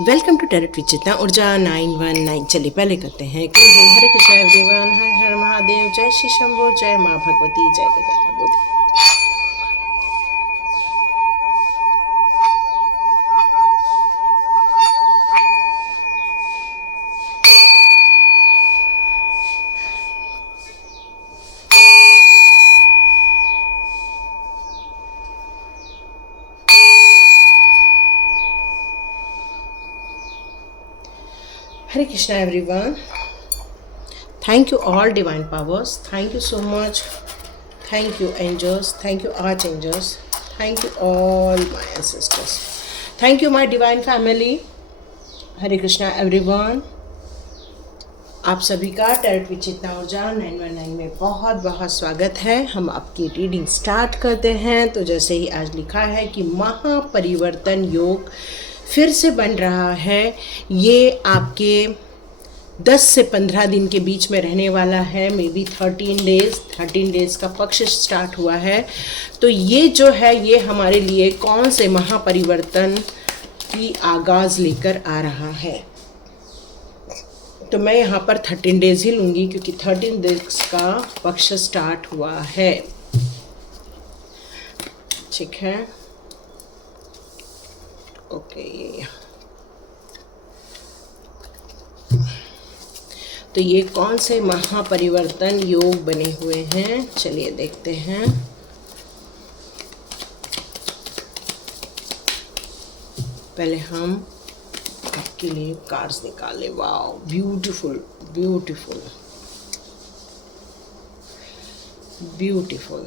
Welcome to tarot with चेतना ऊर्जा 919। चलिए पहले करते हैं क्लोजिंग। हरे कृष्णा एवरीवन, हर हर महादेव, जय श्री शंभो, जय माँ भगवती, जय Gajanan Buddha. Hare Krishna everyone. Thank you all divine powers. Thank you so much. Thank you angels. Thank you archangels. Thank you all my ancestors. Thank you my divine family. Hare Krishna everyone. आप सभी का tarot with चेतना ऊर्जा 919 में बहुत बहुत स्वागत है। हम आपकी रीडिंग स्टार्ट करते हैं। तो जैसे ही आज लिखा है कि महापरिवर्तन योग फिर से बन रहा है। ये आपके 10 से 15 दिन के बीच में रहने वाला है, मे बी 13 डेज़ का पक्ष स्टार्ट हुआ है। तो ये जो है ये हमारे लिए कौन से महापरिवर्तन की आगाज़ लेकर आ रहा है। तो मैं यहाँ पर 13 डेज़ ही लूँगी क्योंकि 13 डेज़ का पक्ष स्टार्ट हुआ है। ठीक है, ओके। तो ये कौन से महापरिवर्तन योग बने हुए हैं, चलिए देखते हैं। पहले हम आपके लिए कार्ड्स निकालें। Wow, beautiful beautiful beautiful.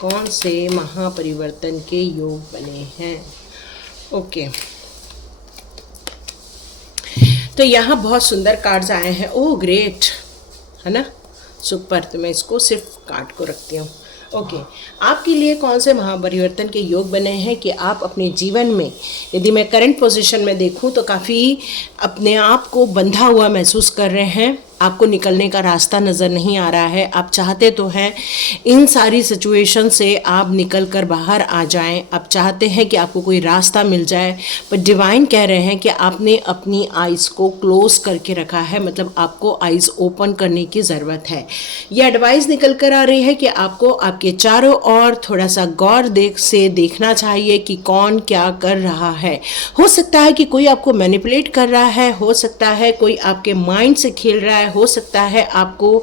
कौन से महापरिवर्तन के योग बने हैं। ओके, तो यहाँ बहुत सुंदर कार्ड्स आए हैं। ओह ग्रेट, है ना, सुपर। तो मैं इसको सिर्फ कार्ड को रखती हूँ। ओके, आपके लिए कौन से महापरिवर्तन के योग बने हैं कि आप अपने जीवन में, यदि मैं करंट पोजीशन में देखूं तो काफ़ी अपने आप को बंधा हुआ महसूस कर रहे हैं। आपको निकलने का रास्ता नज़र नहीं आ रहा है। आप चाहते तो हैं इन सारी सिचुएशन से आप निकल कर बाहर आ जाएं। आप चाहते हैं कि आपको कोई रास्ता मिल जाए, पर डिवाइन कह रहे हैं कि आपने अपनी आइज़ को क्लोज करके रखा है, मतलब आपको आइज़ ओपन करने की ज़रूरत है। ये एडवाइस निकल कर आ रही है कि आपको आपके चारों ओर थोड़ा सा गौर से देखना चाहिए कि कौन क्या कर रहा है। हो सकता है कि कोई आपको मैनिपुलेट कर रहा है, हो सकता है कोई आपके माइंड से खेल रहा है, हो सकता है आपको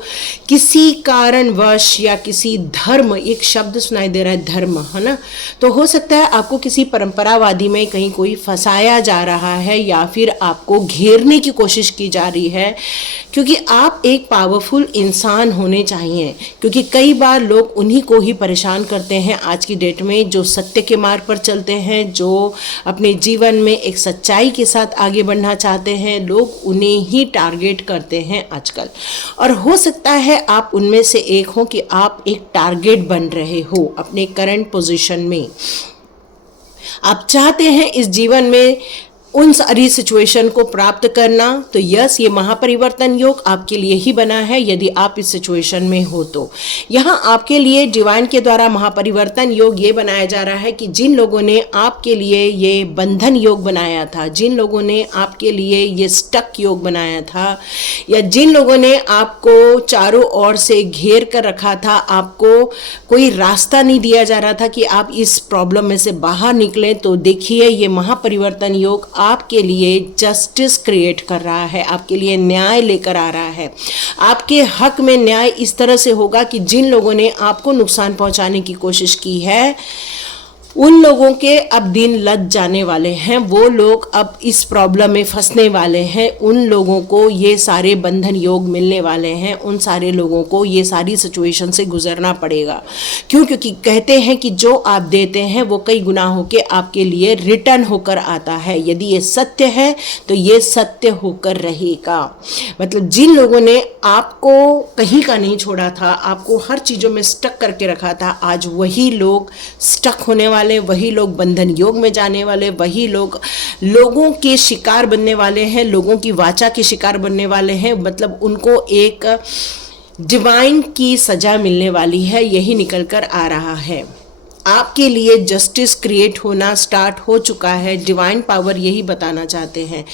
किसी कारणवश या किसी धर्म, एक शब्द सुनाई दे रहा है धर्म, है ना, तो हो सकता है आपको किसी परंपरावादी में कहीं कोई फंसाया जा रहा है या फिर आपको घेरने की कोशिश की जा रही है, क्योंकि आप एक पावरफुल इंसान होने चाहिए। क्योंकि कई बार लोग उन्हीं को ही परेशान करते हैं आज की डेट में, जो सत्य के मार्ग पर चलते हैं, जो अपने जीवन में एक सच्चाई के साथ आगे बढ़ना चाहते हैं, लोग उन्हें ही टारगेट करते हैं आजकल। और हो सकता है आप उनमें से एक हो कि आप एक टारगेट बन रहे हो अपने करंट पोजीशन में। आप चाहते हैं इस जीवन में उन सारी सिचुएशन को प्राप्त करना। तो यस, ये महापरिवर्तन योग आपके लिए ही बना है यदि आप इस सिचुएशन में हो तो। यहाँ आपके लिए डिवाइन के द्वारा महापरिवर्तन योग ये बनाया जा रहा है कि जिन लोगों ने आपके लिए ये बंधन योग बनाया था, जिन लोगों ने आपके लिए ये स्टक योग बनाया था, या जिन लोगों ने आपको चारों ओर से घेर कर रखा था, आपको कोई रास्ता नहीं दिया जा रहा था कि आप इस प्रॉब्लम में से बाहर निकलें, तो देखिए ये महापरिवर्तन योग आपके लिए जस्टिस क्रिएट कर रहा है, आपके लिए न्याय लेकर आ रहा है। आपके हक में न्याय इस तरह से होगा कि जिन लोगों ने आपको नुकसान पहुंचाने की कोशिश की है, उन लोगों के अब दिन लग जाने वाले हैं। वो लोग अब इस प्रॉब्लम में फंसने वाले हैं। उन लोगों को ये सारे बंधन योग मिलने वाले हैं। उन सारे लोगों को ये सारी सिचुएशन से गुजरना पड़ेगा। क्यों? क्योंकि कहते हैं कि जो आप देते हैं वो कई गुना होकर आपके लिए रिटर्न होकर आता है। यदि ये सत्य है तो ये सत्य होकर रहेगा। मतलब जिन लोगों ने आपको कहीं का नहीं छोड़ा था, आपको हर चीज़ों में स्टक करके रखा था, आज वही लोग स्टक होने वाले, वही लोग बंधन योग में जाने वाले, वही लोग लोगों के शिकार बनने वाले हैं, लोगों की वाचा के शिकार बनने वाले हैं। मतलब उनको एक डिवाइन की सजा मिलने वाली है, यही निकल कर आ रहा है। आपके लिए जस्टिस क्रिएट होना स्टार्ट हो चुका है। डिवाइन पावर यही बताना चाहते हैं।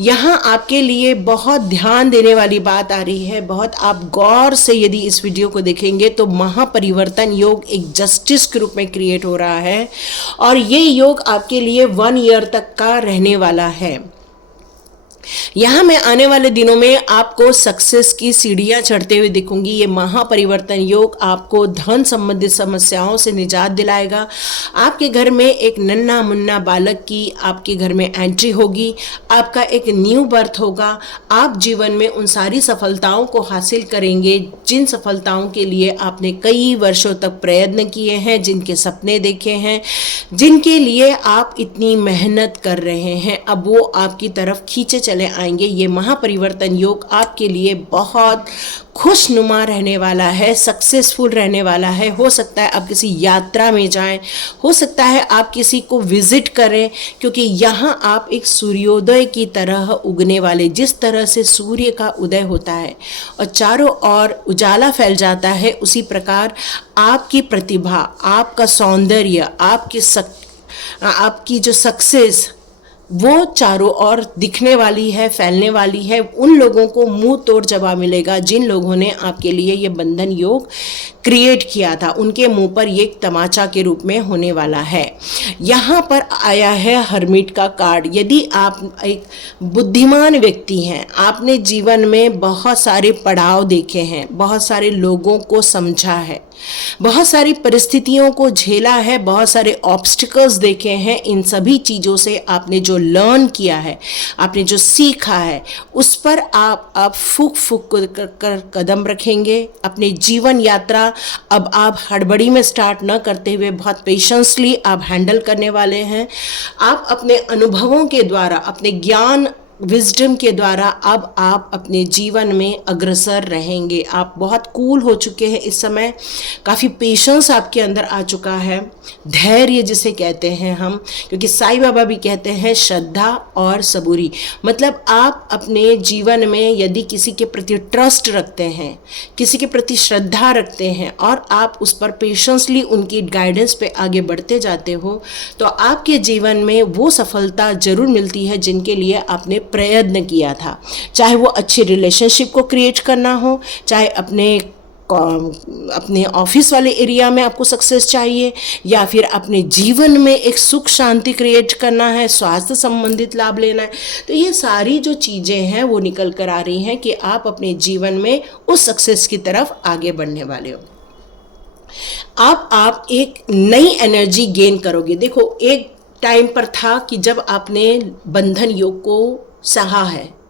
यहाँ आपके लिए बहुत ध्यान देने वाली बात आ रही है। बहुत आप गौर से यदि इस वीडियो को देखेंगे तो महापरिवर्तन योग एक जस्टिस के रूप में क्रिएट हो रहा है और ये योग आपके लिए 1 ईयर तक का रहने वाला है। यहाँ मैं आने वाले दिनों में आपको सक्सेस की सीढ़ियाँ चढ़ते हुए दिखूंगी। ये महापरिवर्तन योग आपको धन संबंधित समस्याओं से निजात दिलाएगा। आपके घर में एक नन्हा मुन्ना बालक की आपके घर में एंट्री होगी। आपका एक न्यू बर्थ होगा। आप जीवन में उन सारी सफलताओं को हासिल करेंगे जिन सफलताओं के लिए आपने कई वर्षों तक प्रयत्न किए हैं, जिनके सपने देखे हैं, जिनके लिए आप इतनी मेहनत कर रहे हैं। अब वो आपकी तरफ खींचे चले आएंगे। ये महापरिवर्तन योग आपके लिए बहुत खुशनुमा रहने वाला है, सक्सेसफुल रहने वाला है। हो सकता है आप किसी यात्रा में जाएं, हो सकता है आप किसी को विजिट करें, क्योंकि यहाँ आप एक सूर्योदय की तरह उगने वाले, जिस तरह से सूर्य का उदय होता है और चारों ओर उजाला फैल जाता है, उसी प्रकार आपकी प्रतिभा, आपका सौंदर्य, आपकी जो सक्सेस वो चारों ओर दिखने वाली है, फैलने वाली है। उन लोगों को मुंह तोड़ जवाब मिलेगा जिन लोगों ने आपके लिए ये बंधन योग क्रिएट किया था। उनके मुंह पर ये एक तमाचा के रूप में होने वाला है। यहाँ पर आया है हर्मिट का कार्ड। यदि आप एक बुद्धिमान व्यक्ति हैं, आपने जीवन में बहुत सारे पड़ाव देखे हैं, बहुत सारे लोगों को समझा है, बहुत सारी परिस्थितियों को झेला है, बहुत सारे ऑब्स्टिकल्स देखे हैं। इन सभी चीज़ों से आपने जो लर्न किया है, आपने जो सीखा है, उस पर आप फूक फूक कर कदम रखेंगे। अपने जीवन यात्रा अब आप हड़बड़ी में स्टार्ट न करते हुए बहुत पेशेंसली आप हैंडल करने वाले हैं। आप अपने अनुभवों के द्वारा, अपने ज्ञान विजडम के द्वारा अब आप अपने जीवन में अग्रसर रहेंगे। आप बहुत कूल हो चुके हैं इस समय, काफ़ी पेशेंस आपके अंदर आ चुका है, धैर्य जिसे कहते हैं हम, क्योंकि साईं बाबा भी कहते हैं श्रद्धा और सबूरी। मतलब आप अपने जीवन में यदि किसी के प्रति ट्रस्ट रखते हैं, किसी के प्रति श्रद्धा रखते हैं और आप उस पर पेशेंसली उनकी गाइडेंस पे आगे बढ़ते जाते हो, तो आपके जीवन में वो सफलता जरूर मिलती है जिनके लिए आपने प्रयत्न किया था। चाहे वो अच्छी रिलेशनशिप को क्रिएट करना हो, चाहे अपने ऑफिस वाले एरिया में आपको सक्सेस चाहिए, या फिर अपने जीवन में एक सुख शांति क्रिएट करना है, स्वास्थ्य संबंधित लाभ लेना है। तो ये सारी जो चीज़ें हैं वो निकल कर आ रही हैं कि आप अपने जीवन में उस सक्सेस की तरफ आगे बढ़ने वाले हो। आप एक नई एनर्जी गेन करोगे। देखो, एक टाइम पर था कि जब आपने बंधन योग को सहा है,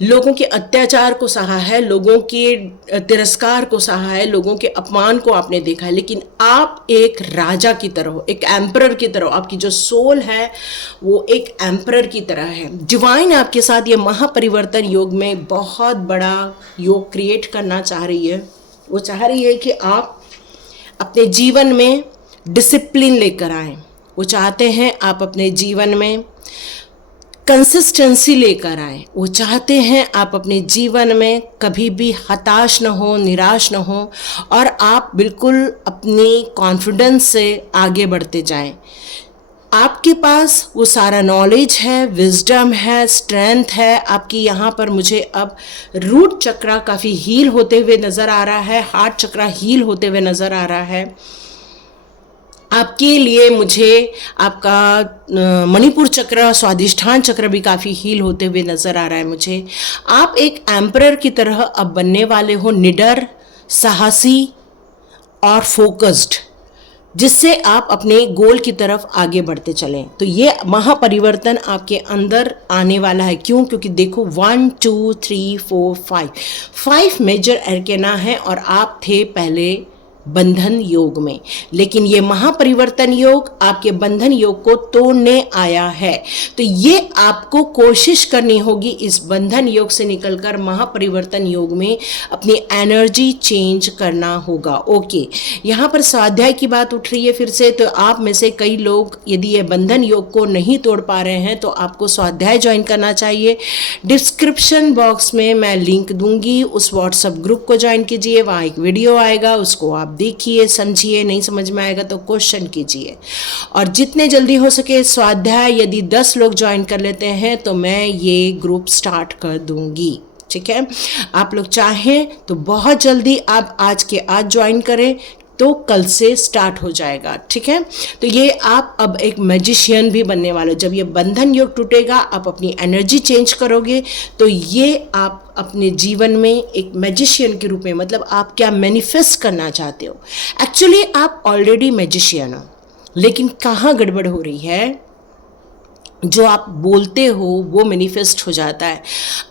लोगों के अत्याचार को सहा है, लोगों के तिरस्कार को सहा है, लोगों के अपमान को आपने देखा है, लेकिन आप एक राजा की तरह हो, एक एम्परर की तरह हो। आपकी जो सोल है वो एक एम्परर की तरह है। डिवाइन आपके साथ ये महापरिवर्तन योग में बहुत बड़ा योग क्रिएट करना चाह रही है। वो चाह रही है कि आप अपने जीवन में डिसिप्लिन लेकर आएँ। वो चाहते हैं आप अपने जीवन में कंसिस्टेंसी लेकर आए। वो चाहते हैं आप अपने जीवन में कभी भी हताश न हो, निराश न हो, और आप बिल्कुल अपनी कॉन्फिडेंस से आगे बढ़ते जाएं। आपके पास वो सारा नॉलेज है, विजडम है, स्ट्रेंथ है। आपकी यहाँ पर मुझे अब रूट चक्रा काफ़ी हील होते हुए नज़र आ रहा है, हार्ट चक्रा हील होते हुए नज़र आ रहा है। आपके लिए मुझे आपका मणिपुर चक्र, स्वादिष्ठान चक्र भी काफ़ी हील होते हुए नज़र आ रहा है मुझे। आप एक एम्परर की तरह अब बनने वाले हो, निडर, साहसी और फोकस्ड, जिससे आप अपने गोल की तरफ आगे बढ़ते चलें। तो ये महापरिवर्तन आपके अंदर आने वाला है। क्यों? क्योंकि देखो 1 2 3 4 5 मेजर एरकेना है और आप थे पहले बंधन योग में, लेकिन ये महापरिवर्तन योग आपके बंधन योग को तोड़ने आया है। तो ये आपको कोशिश करनी होगी इस बंधन योग से निकलकर महापरिवर्तन योग में अपनी एनर्जी चेंज करना होगा। ओके, यहाँ पर स्वाध्याय की बात उठ रही है फिर से। तो आप में से कई लोग यदि ये बंधन योग को नहीं तोड़ पा रहे हैं तो आपको स्वाध्याय ज्वाइन करना चाहिए। डिस्क्रिप्शन बॉक्स में मैं लिंक दूंगी, उस व्हाट्सएप ग्रुप को ज्वाइन कीजिए। वहाँ एक वीडियो आएगा, उसको आप देखिए, समझिए। नहीं समझ में आएगा तो क्वेश्चन कीजिए। और जितने जल्दी हो सके स्वाध्याय यदि 10 लोग ज्वाइन कर लेते हैं तो मैं ये ग्रुप स्टार्ट कर दूंगी। ठीक है, आप लोग चाहें तो बहुत जल्दी आप आज के आज ज्वाइन करें तो कल से स्टार्ट हो जाएगा। ठीक है, तो ये आप अब एक मैजिशियन भी बनने वाले। जब ये बंधन योग टूटेगा, आप अपनी एनर्जी चेंज करोगे तो ये आप अपने जीवन में एक मैजिशियन के रूप में, मतलब आप क्या मैनिफेस्ट करना चाहते हो। एक्चुअली आप ऑलरेडी मैजिशियन हो, लेकिन कहाँ गड़बड़ हो रही है, जो आप बोलते हो वो मैनिफेस्ट हो जाता है।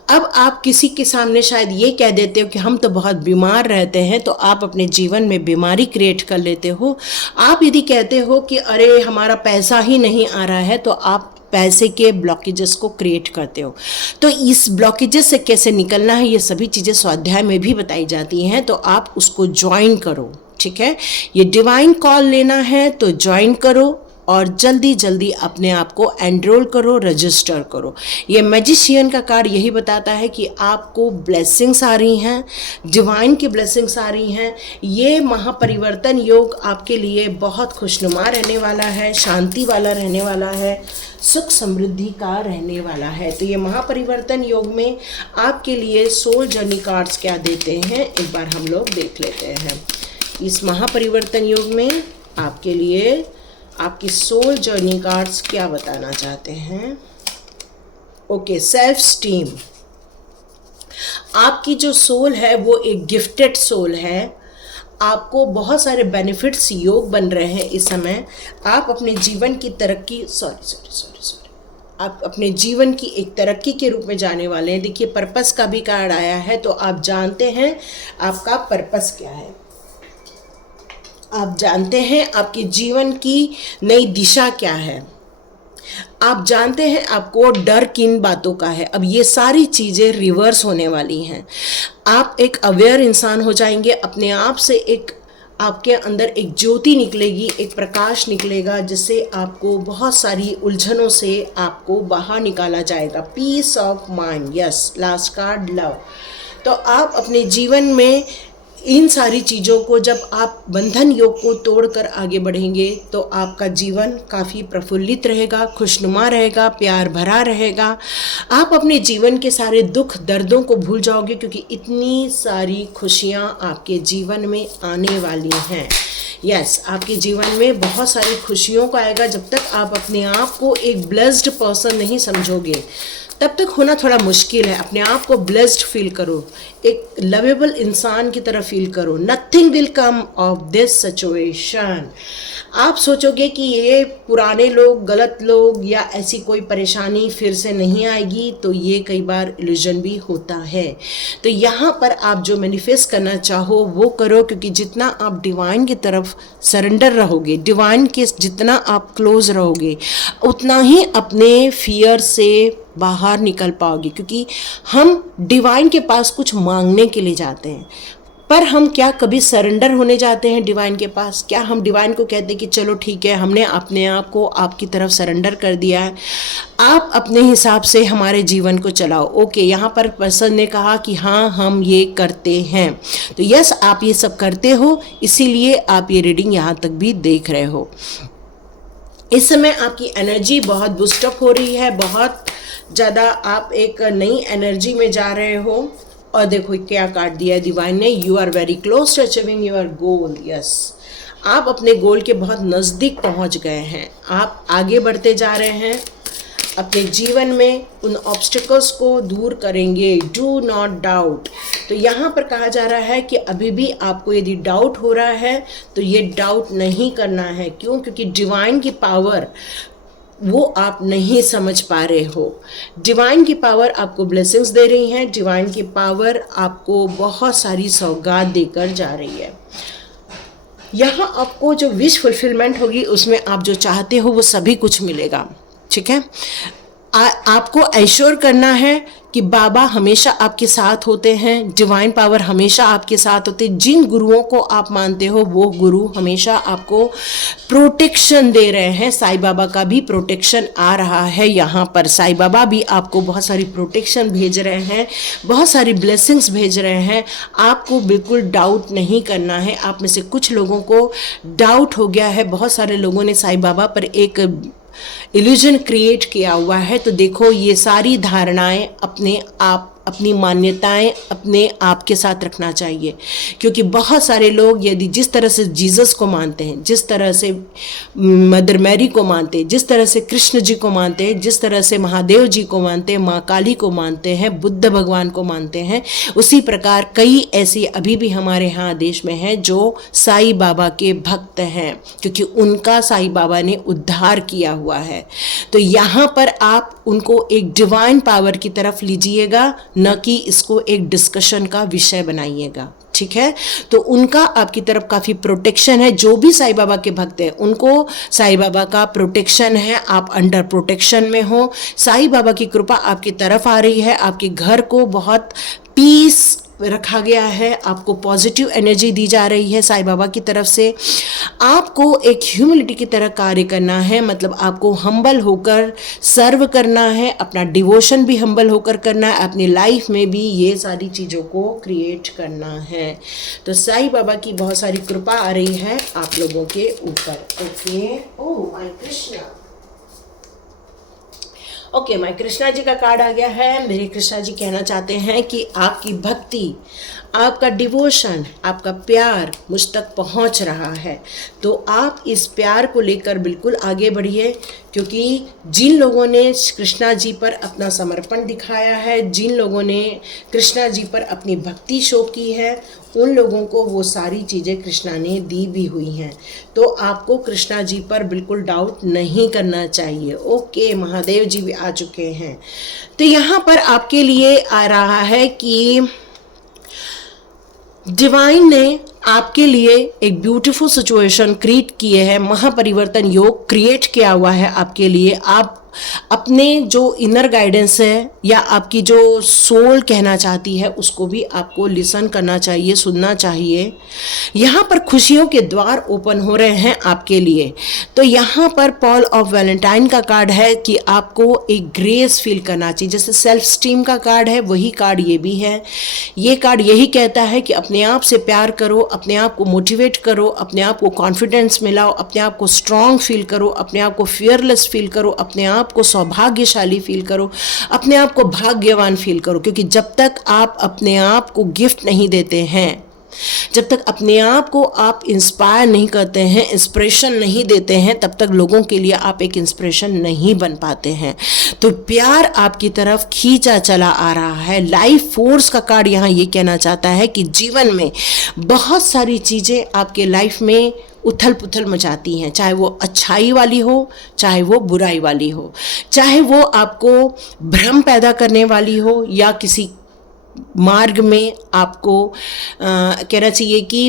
अब आप किसी के सामने शायद ये कह देते हो कि हम तो बहुत बीमार रहते हैं, तो आप अपने जीवन में बीमारी क्रिएट कर लेते हो। आप यदि कहते हो कि अरे हमारा पैसा ही नहीं आ रहा है, तो आप पैसे के ब्लॉकेजेस को क्रिएट करते हो। तो इस ब्लॉकेजेस से कैसे निकलना है, ये सभी चीज़ें स्वाध्याय में भी बताई जाती हैं, तो आप उसको ज्वाइन करो। ठीक है, ये डिवाइन कॉल लेना है तो ज्वाइन करो और जल्दी जल्दी अपने आप को एनरोल करो, रजिस्टर करो। ये मैजिशियन का कार्ड यही बताता है कि आपको ब्लेसिंग्स आ रही हैं, डिवाइन की ब्लेसिंग्स आ रही हैं। ये महापरिवर्तन योग आपके लिए बहुत खुशनुमा रहने वाला है, शांति वाला रहने वाला है, सुख समृद्धि का रहने वाला है। तो ये महापरिवर्तन योग में आपके लिए सोल जर्नी कार्ड्स क्या देते हैं, एक बार हम लोग देख लेते हैं। इस महापरिवर्तन योग में आपके लिए आपकी सोल जर्नी कार्ड्स क्या बताना चाहते हैं। Okay, self esteem. आपकी जो सोल है वो एक गिफ्टेड सोल है। आपको बहुत सारे बेनिफिट्स योग बन रहे हैं इस समय। आप अपने जीवन की तरक्की आप अपने जीवन की एक तरक्की के रूप में जाने वाले हैं। देखिए, पर्पस का भी कार्ड आया है, तो आप जानते हैं आपका पर्पस क्या है। आप जानते हैं आपके जीवन की नई दिशा क्या है। आप जानते हैं आपको डर किन बातों का है। अब ये सारी चीज़ें रिवर्स होने वाली हैं। आप एक अवेयर इंसान हो जाएंगे। अपने आप से एक आपके अंदर एक ज्योति निकलेगी, एक प्रकाश निकलेगा, जिससे आपको बहुत सारी उलझनों से आपको बाहर निकाला जाएगा। Peace of mind. Yes, last card love. तो आप अपने जीवन में इन सारी चीज़ों को, जब आप बंधन योग को तोड़कर आगे बढ़ेंगे तो आपका जीवन काफ़ी प्रफुल्लित रहेगा, खुशनुमा रहेगा, प्यार भरा रहेगा। आप अपने जीवन के सारे दुख दर्दों को भूल जाओगे, क्योंकि इतनी सारी खुशियाँ आपके जीवन में आने वाली हैं। यस, आपके जीवन में बहुत सारी खुशियों का आएगा। जब तक आप अपने आप को एक ब्लेस्ड पर्सन नहीं समझोगे, तब तक होना थोड़ा मुश्किल है। अपने आप को ब्लेस्ड फील करो, एक लवेबल इंसान की तरह फील करो। Nothing will come of this situation. आप सोचोगे कि ये पुराने लोग, गलत लोग या ऐसी कोई परेशानी फिर से नहीं आएगी, तो ये कई बार इल्यूजन भी होता है। तो यहाँ पर आप जो मैनिफेस्ट करना चाहो वो करो, क्योंकि जितना आप डिवाइन की तरफ सरेंडर रहोगे, डिवाइन के जितना आप क्लोज रहोगे, उतना ही अपने फियर से बाहर निकल पाओगे। क्योंकि हम डिवाइन के पास कुछ मांगने के लिए जाते हैं, पर हम क्या कभी सरेंडर होने जाते हैं डिवाइन के पास? क्या हम डिवाइन को कहते हैं कि चलो ठीक है, हमने अपने आप को आपकी तरफ सरेंडर कर दिया है, आप अपने हिसाब से हमारे जीवन को चलाओ। ओके, यहाँ पर पर्सन ने कहा कि हाँ हम ये करते हैं। तो यस, आप ये सब करते हो, इसीलिए आप ये रीडिंग यहाँ तक भी देख रहे हो। इस समय आपकी एनर्जी बहुत बूस्टअप हो रही है, बहुत ज़्यादा आप एक नई एनर्जी में जा रहे हो। और देखो क्या कार्ड दिया है डिवाइन ने, you are very close to achieving your goal. Yes, आप अपने गोल के बहुत नज़दीक पहुंच गए हैं। आप आगे बढ़ते जा रहे हैं अपने जीवन में, उन ऑब्स्टिकल्स को दूर करेंगे। Do not doubt. तो यहाँ पर कहा जा रहा है कि अभी भी आपको यदि डाउट हो रहा है तो ये डाउट नहीं करना है। क्यों? क्योंकि डिवाइन की पावर वो आप नहीं समझ पा रहे हो। डिवाइन की पावर आपको ब्लेसिंग्स दे रही हैं, डिवाइन की पावर आपको बहुत सारी सौगात देकर जा रही है। यहाँ आपको जो विश फुलफिलमेंट होगी उसमें आप जो चाहते हो वो सभी कुछ मिलेगा, ठीक है। आपको एश्योर करना है कि बाबा हमेशा आपके साथ होते हैं, डिवाइन पावर हमेशा आपके साथ होते हैं। जिन गुरुओं को आप मानते हो वो गुरु हमेशा आपको प्रोटेक्शन दे रहे हैं। साईं बाबा का भी प्रोटेक्शन आ रहा है यहाँ पर। साईं बाबा भी आपको बहुत सारी प्रोटेक्शन भेज रहे हैं, बहुत सारी ब्लेसिंग्स भेज रहे हैं। आपको बिल्कुल डाउट नहीं करना है। आप में से कुछ लोगों को डाउट हो गया है, बहुत सारे लोगों ने साईं बाबा पर एक इल्यूजन क्रिएट किया हुआ है। तो देखो, ये सारी धारणाएं अपने आप, अपनी मान्यताएं अपने आप के साथ रखना चाहिए, क्योंकि बहुत सारे लोग यदि जिस तरह से जीसस को मानते हैं, जिस तरह से मदर मैरी को मानते हैं, जिस तरह से कृष्ण जी को मानते हैं, जिस तरह से महादेव जी को मानते हैं, माँ काली को मानते हैं, बुद्ध भगवान को मानते हैं, उसी प्रकार कई ऐसी अभी भी हमारे यहाँ देश में हैं जो साईं बाबा के भक्त हैं, क्योंकि उनका साईं बाबा ने उद्धार किया हुआ है। तो यहाँ पर आप उनको एक डिवाइन पावर की तरफ लीजिएगा, न कि इसको एक डिस्कशन का विषय बनाइएगा, ठीक है। तो उनका आपकी तरफ काफ़ी प्रोटेक्शन है। जो भी साईं बाबा के भक्त हैं उनको साईं बाबा का प्रोटेक्शन है। आप अंडर प्रोटेक्शन में हो। साईं बाबा की कृपा आपकी तरफ आ रही है। आपके घर को बहुत पीस रखा गया है, आपको पॉजिटिव एनर्जी दी जा रही है साईं बाबा की तरफ से। आपको एक ह्यूमिलिटी की तरह कार्य करना है, मतलब आपको हम्बल होकर सर्व करना है, अपना डिवोशन भी हम्बल होकर करना है, अपनी लाइफ में भी ये सारी चीज़ों को क्रिएट करना है। तो साईं बाबा की बहुत सारी कृपा आ रही है आप लोगों के ऊपर। Okay, oh my Krishna. Okay, my Krishna ji का कार्ड आ गया है। मेरे कृष्णा जी कहना चाहते हैं कि आपकी भक्ति, आपका डिवोशन, आपका प्यार मुझ तक पहुंच रहा है। तो आप इस प्यार को लेकर बिल्कुल आगे बढ़िए, क्योंकि जिन लोगों ने कृष्णा जी पर अपना समर्पण दिखाया है, जिन लोगों ने कृष्णा जी पर अपनी भक्ति शो की है, उन लोगों को वो सारी चीज़ें कृष्णा ने दी भी हुई हैं। तो आपको कृष्णा जी पर बिल्कुल डाउट नहीं करना चाहिए। ओके, महादेव जी भी आ चुके हैं। तो यहाँ पर आपके लिए आ रहा है कि डिवाइन ने आपके लिए एक ब्यूटीफुल सिचुएशन क्रिएट किए हैं, महापरिवर्तन योग क्रिएट किया हुआ है आपके लिए। आप अपने जो इनर गाइडेंस है या आपकी जो सोल कहना चाहती है उसको भी आपको लिसन करना चाहिए, सुनना चाहिए। यहाँ पर खुशियों के द्वार ओपन हो रहे हैं आपके लिए। तो यहाँ पर पॉल ऑफ वैलेंटाइन का कार्ड है कि आपको एक ग्रेस फील करना चाहिए। जैसे सेल्फ स्टीम का कार्ड है, वही कार्ड ये भी है। ये कार्ड यही कहता है कि अपने आप से प्यार करो, अपने आप को मोटिवेट करो, अपने आप को कॉन्फिडेंस मिलाओ, अपने आप को स्ट्रॉन्ग फील करो, अपने आप को फियरलेस फील करो, अपने आप को सौभाग्यशाली फील करो, अपने आप को भाग्यवान फील करो। क्योंकि जब तक आप अपने आप को गिफ्ट नहीं देते हैं, जब तक अपने आप को आप इंस्पायर नहीं करते हैं, इंस्पिरेशन नहीं देते हैं, तब तक लोगों के लिए आप एक इंस्पिरेशन नहीं बन पाते हैं। तो प्यार आपकी तरफ खींचा चला आ रहा है। लाइफ फोर्स का कार्ड यहाँ ये कहना चाहता है कि जीवन में बहुत सारी चीज़ें आपके लाइफ में उथल पुथल मचाती हैं, चाहे वो अच्छाई वाली हो, चाहे वो बुराई वाली हो, चाहे वो आपको भ्रम पैदा करने वाली हो या किसी मार्ग में आपको कहना चाहिए कि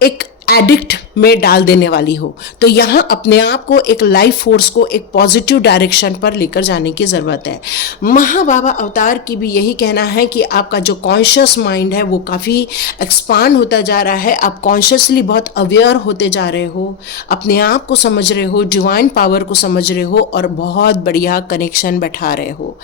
एक एडिक्ट में डाल देने वाली हो। तो यहाँ अपने आप को एक लाइफ फोर्स को एक पॉजिटिव डायरेक्शन पर लेकर जाने की ज़रूरत है। महाबाबा अवतार की भी यही कहना है कि आपका जो कॉन्शियस माइंड है वो काफ़ी एक्सपांड होता जा रहा है। आप कॉन्शियसली बहुत अवेयर होते जा रहे हो, अपने आप को समझ रहे हो, डिवाइन पावर को समझ रहे हो और बहुत बढ़िया कनेक्शन बैठा रहे हो।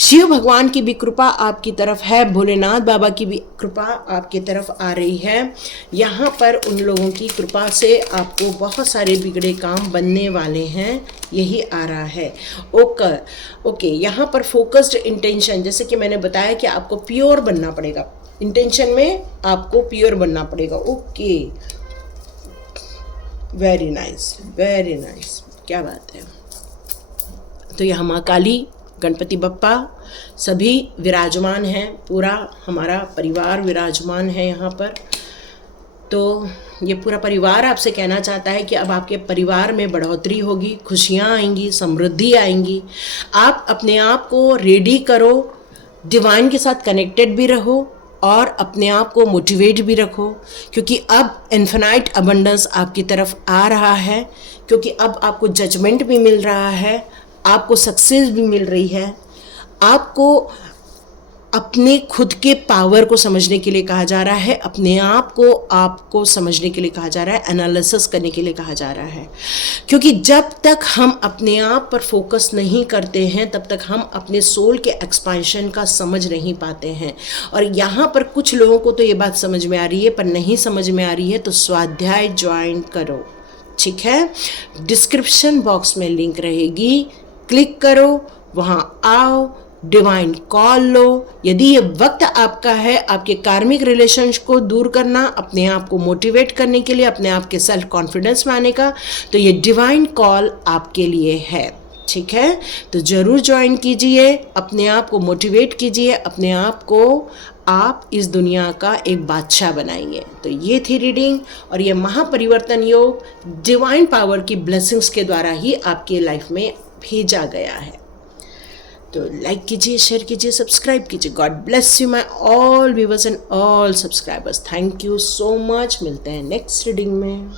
शिव भगवान की भी कृपा आपकी तरफ है, भोलेनाथ बाबा की भी कृपा आपकी तरफ आ रही है। यहाँ पर उन लोगों की कृपा से आपको बहुत सारे बिगड़े काम बनने वाले हैं, यही आ रहा है। ओके, यहाँ पर फोकस्ड इंटेंशन, जैसे कि मैंने बताया कि आपको प्योर बनना पड़ेगा, इंटेंशन में आपको प्योर बनना पड़ेगा। Okay, very nice, very nice, क्या बात है। तो यहाँ माँ काली, गणपति बप्पा सभी विराजमान हैं, पूरा हमारा परिवार विराजमान है यहाँ पर। तो ये पूरा परिवार आपसे कहना चाहता है कि अब आपके परिवार में बढ़ोतरी होगी, खुशियाँ आएंगी, समृद्धि आएंगी। आप अपने आप को रेडी करो, डिवाइन के साथ कनेक्टेड भी रहो और अपने आप को मोटिवेट भी रखो, क्योंकि अब इन्फिनाइट अबंडेंस आपकी तरफ आ रहा है, क्योंकि अब आपको जजमेंट भी मिल रहा है, आपको सक्सेस भी मिल रही है, आपको अपने खुद के पावर को समझने के लिए कहा जा रहा है, अपने आप को आपको समझने के लिए कहा जा रहा है, एनालिसिस करने के लिए कहा जा रहा है। क्योंकि जब तक हम अपने आप पर फोकस नहीं करते हैं तब तक हम अपने सोल के एक्सपेंशन का समझ नहीं पाते हैं। और यहाँ पर कुछ लोगों को तो ये बात समझ में आ रही है, पर नहीं समझ में आ रही है तो स्वाध्याय ज्वाइन करो, ठीक है। डिस्क्रिप्शन बॉक्स में लिंक रहेगी, क्लिक करो, वहाँ आओ, डिवाइन कॉल लो। यदि ये वक्त आपका है आपके कार्मिक रिलेशंस को दूर करना, अपने आप को मोटिवेट करने के लिए, अपने आप के सेल्फ कॉन्फिडेंस में आने का, तो ये डिवाइन कॉल आपके लिए है, ठीक है। तो ज़रूर ज्वाइन कीजिए, अपने आप को मोटिवेट कीजिए, अपने आप को आप इस दुनिया का एक बादशाह बनाइए। तो ये थी रीडिंग, और ये महापरिवर्तन योग डिवाइन पावर की ब्लेसिंग्स के द्वारा ही आपकी लाइफ में भेजा गया है। तो लाइक कीजिए, शेयर कीजिए, सब्सक्राइब कीजिए। God bless you my all viewers and all subscribers. Thank you so much. मिलते हैं नेक्स्ट रीडिंग में।